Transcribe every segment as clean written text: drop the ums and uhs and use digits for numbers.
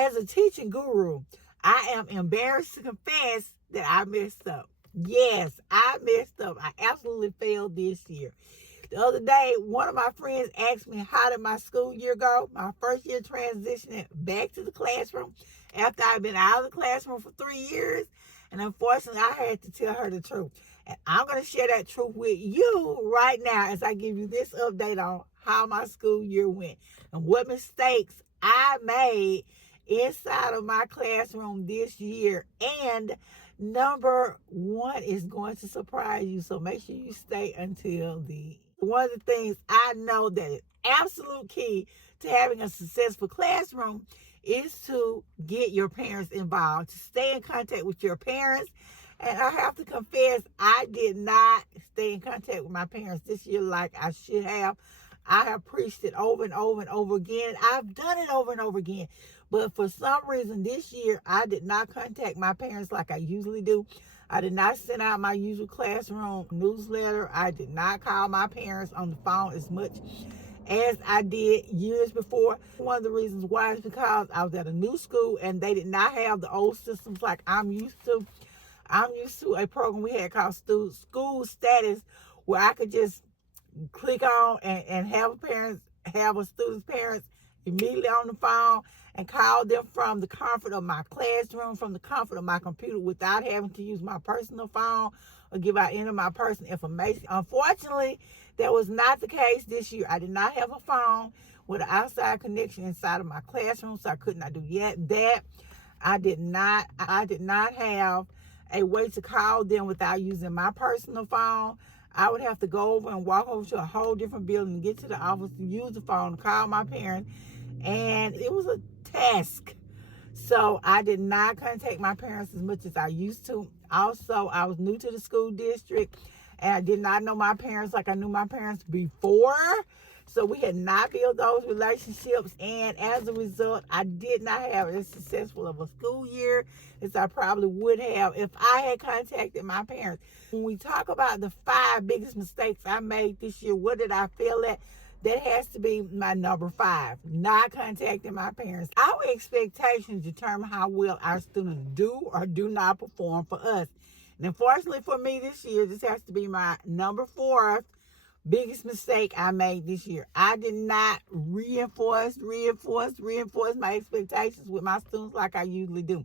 As a teaching guru, I am embarrassed to confess that I messed up. Yes, I messed up. I absolutely failed this year. The other day, one of my friends asked me, how did my school year go? My first year transitioning back to the classroom after I've been out of the classroom for 3 years. And unfortunately, I had to tell her the truth. And I'm going to share that truth with you right now as I give you this update on how my school year went and what mistakes I made inside of my classroom this year. And number one is going to surprise you. So make sure you stay until the one of the things I know that is absolute key to having a successful classroom is to get your parents involved, to stay in contact with your parents. And I have to confess, I did not stay in contact with my parents this year like I should have. I have preached it over and over and over again. I've done it over and over again. But for some reason this year, I did not contact my parents like I usually do. I did not send out my usual classroom newsletter. I did not call my parents on the phone as much as I did years before. One of the reasons why is because I was at a new school and they did not have the old systems like I'm used to. I'm used to a program we had called School Status, where I could just click on and have a student's parents immediately on the phone and call them from the comfort of my classroom, from the comfort of my computer, without having to use my personal phone or give out any of my personal information. Unfortunately, that was not the case this year. I did not have a phone with an outside connection inside of my classroom, so I could not do that. I did not have a way to call them without using my personal phone. I would have to go over and walk over to a whole different building and get to the office to use the phone, call my parents, and it was a task. So I did not contact my parents as much as I used to. Also, I was new to the school district, and I did not know my parents like I knew my parents before. So we had not built those relationships, and as a result, I did not have as successful of a school year as I probably would have if I had contacted my parents. When we talk about the 5 biggest mistakes I made this year, what did I fail at? That has to be my number 5, not contacting my parents. Our expectations determine how well our students do or do not perform for us. And unfortunately for me this year, this has to be my number 4 biggest mistake I made this year. I did not reinforce my expectations with my students like I usually do.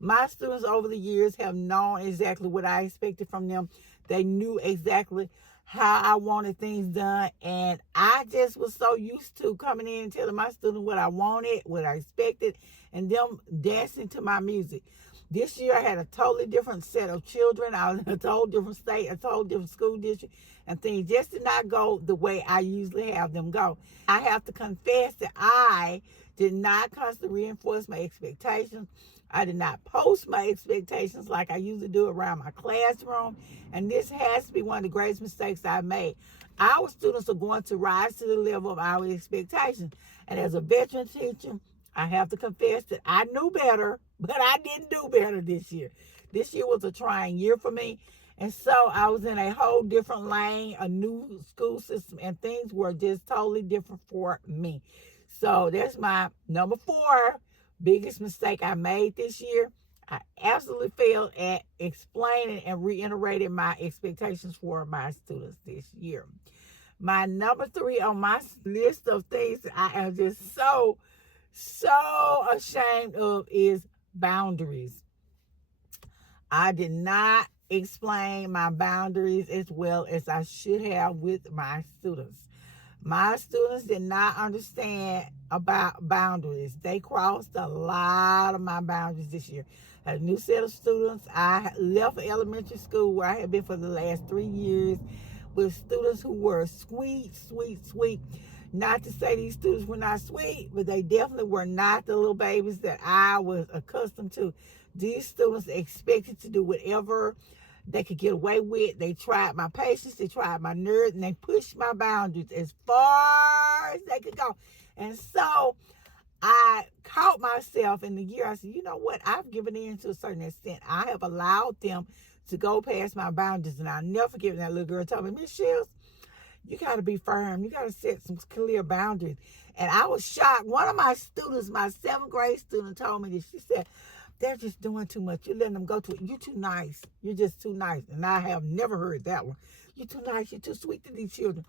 My students over the years have known exactly what I expected from them. They knew exactly how I wanted things done, and I just was so used to coming in and telling my students what I wanted, what I expected, and them dancing to my music. This year I had a totally different set of children. I was in a totally different state, a totally different school district, and things just did not go the way I usually have them go. I have to confess that I did not constantly reinforce my expectations. I did not post my expectations like I usually do around my classroom. And this has to be one of the greatest mistakes I made. Our students are going to rise to the level of our expectations. And as a veteran teacher, I have to confess that I knew better, but I didn't do better this year. This year was a trying year for me. And so I was in a whole different lane, a new school system, and things were just totally different for me. So that's my number 4 biggest mistake I made this year. I absolutely failed at explaining and reiterating my expectations for my students this year. My number 3 on my list of things that I am just so ashamed of is boundaries. I did not explain my boundaries as well as I should have with my students. My students did not understand about boundaries. They crossed a lot of my boundaries this year. I had a new set of students. I left elementary school where I had been for the last 3 years with students who were sweet. Not to say these students were not sweet, but they definitely were not the little babies that I was accustomed to. These students expected to do whatever they could get away with. They tried my patience, they tried my nerves, and they pushed my boundaries as far as they could go. And so I caught myself in the year. I said, you know what? I've given in to a certain extent. I have allowed them to go past my boundaries. And I'll never forget when that little girl told me, Miss Shields, you got to be firm. You got to set some clear boundaries. And I was shocked. One of my students, my 7th grade student, told me this. She said, they're just doing too much. You're letting them go to it. You're too nice. You're just too nice. And I have never heard that one. You're too nice. You're too sweet to these children.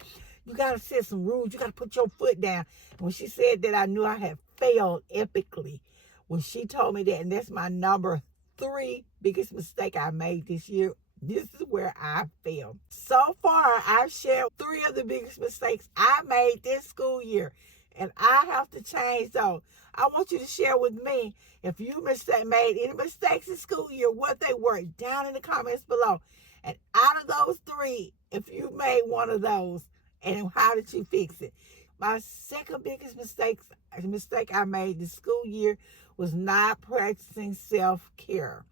You got to set some rules. You got to put your foot down. And when she said that, I knew I had failed epically. When she told me that, and that's my number 3 biggest mistake I made this year. This is where I failed. So far, I've shared 3 of the biggest mistakes I made this school year. And I have to change those. I want you to share with me if you made any mistakes in school year, what they were, down in the comments below. And out of those 3, if you made one of those, and how did you fix it? My second biggest mistake I made this school year was not practicing self-care.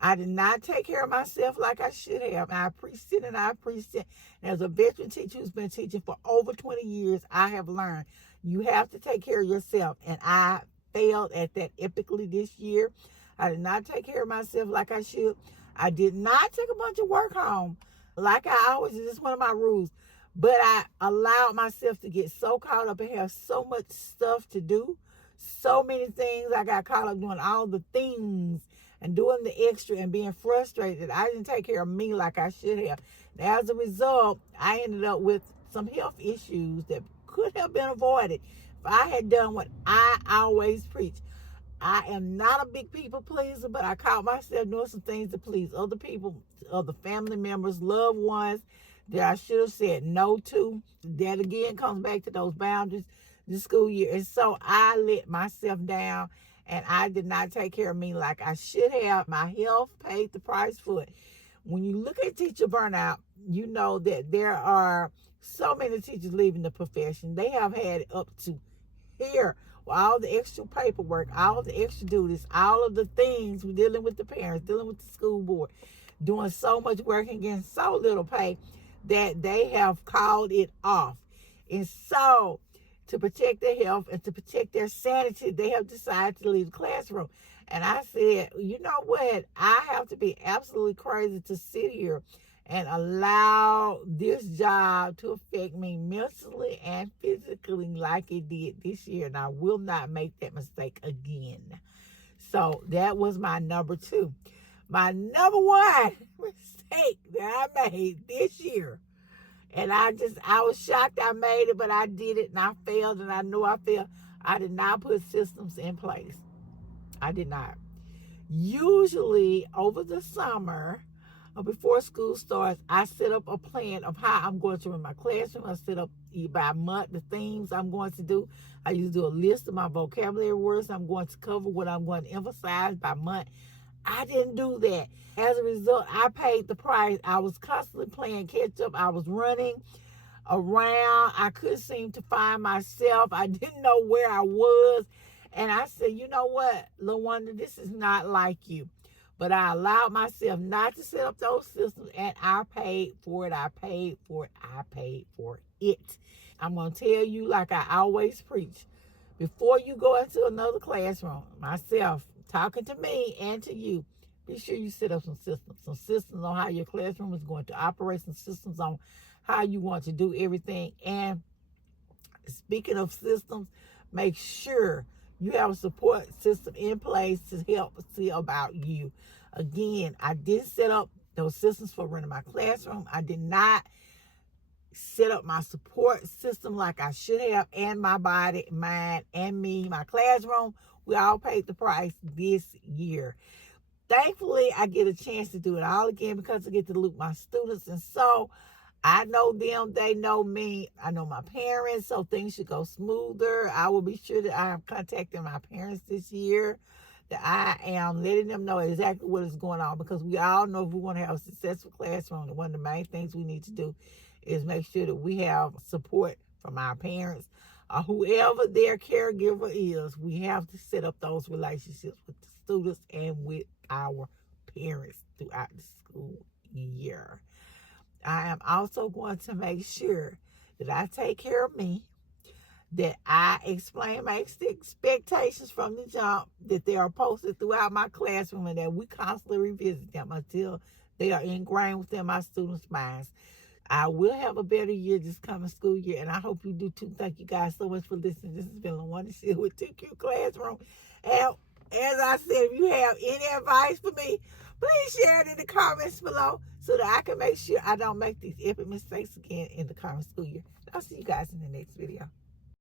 I did not take care of myself like I should have. And I preached it and I preached it. And as a veteran teacher who's been teaching for over 20 years, I have learned you have to take care of yourself. And I failed at that epically this year. I did not take care of myself like I should. I did not take a bunch of work home like I always do. This is one of my rules. But I allowed myself to get so caught up and have so much stuff to do. So many things. I got caught up doing all the things and doing the extra and being frustrated. I didn't take care of me like I should have. And as a result, I ended up with some health issues that could have been avoided if I had done what I always preach. I am not a big people pleaser, but I caught myself doing some things to please other people, other family members, loved ones that I should have said no to. That again comes back to those boundaries this school year. And so I let myself down and I did not take care of me like I should have. My health paid the price for it. When you look at teacher burnout, you know that there are so many teachers leaving the profession. They have had up to here with all the extra paperwork, all the extra duties, all of the things we're dealing with the parents, dealing with the school board, doing so much work and getting so little pay that they have called it off. And so to protect their health and to protect their sanity, they have decided to leave the classroom. And I said, you know what? I have to be absolutely crazy to sit here and allow this job to affect me mentally and physically like it did this year. And I will not make that mistake again. So that was my number 2. My number 1 mistake that I made this year. And I was shocked I made it, but I did it and I failed and I knew I failed. I did not put systems in place. I did not. Usually over the summer or before school starts, I set up a plan of how I'm going to run my classroom. I set up by month the themes I'm going to do. I used to do a list of my vocabulary words I'm going to cover, what I'm going to emphasize by month. I didn't do that. As a result, I paid the price. I was constantly playing catch up. I was running around. I couldn't seem to find myself. I didn't know where I was. And I said, you know what, LaWanda, this is not like you. But I allowed myself not to set up those systems, and I paid for it. I paid for it. I paid for it. I'm going to tell you, like I always preach, before you go into another classroom, myself, talking to me and to you, be sure you set up some systems on how your classroom is going to operate, some systems on how you want to do everything. And speaking of systems, make sure you have a support system in place to help see about you. Again, I did set up those systems for running my classroom. I did not set up my support system like I should have, and my body, mind, and me, my classroom. We all paid the price this year. Thankfully, I get a chance to do it all again because I get to loop my students. And so I know them, they know me, I know my parents, so things should go smoother. I will be sure that I am contacting my parents this year, that I am letting them know exactly what is going on, because we all know if we want to have a successful classroom, one of the main things we need to do is make sure that we have support from our parents or whoever their caregiver is. We have to set up those relationships with the students and with our parents throughout the school year. I am also going to make sure that I take care of me, that I explain my expectations from the jump, that they are posted throughout my classroom, and that we constantly revisit them until they are ingrained within my students' minds. I will have a better year this coming school year, and I hope you do too. Thank you guys so much for listening. This has been LaWanda Shields with TQ Classroom. And as I said, if you have any advice for me, please share it in the comments below so that I can make sure I don't make these epic mistakes again in the coming school year. I'll see you guys in the next video.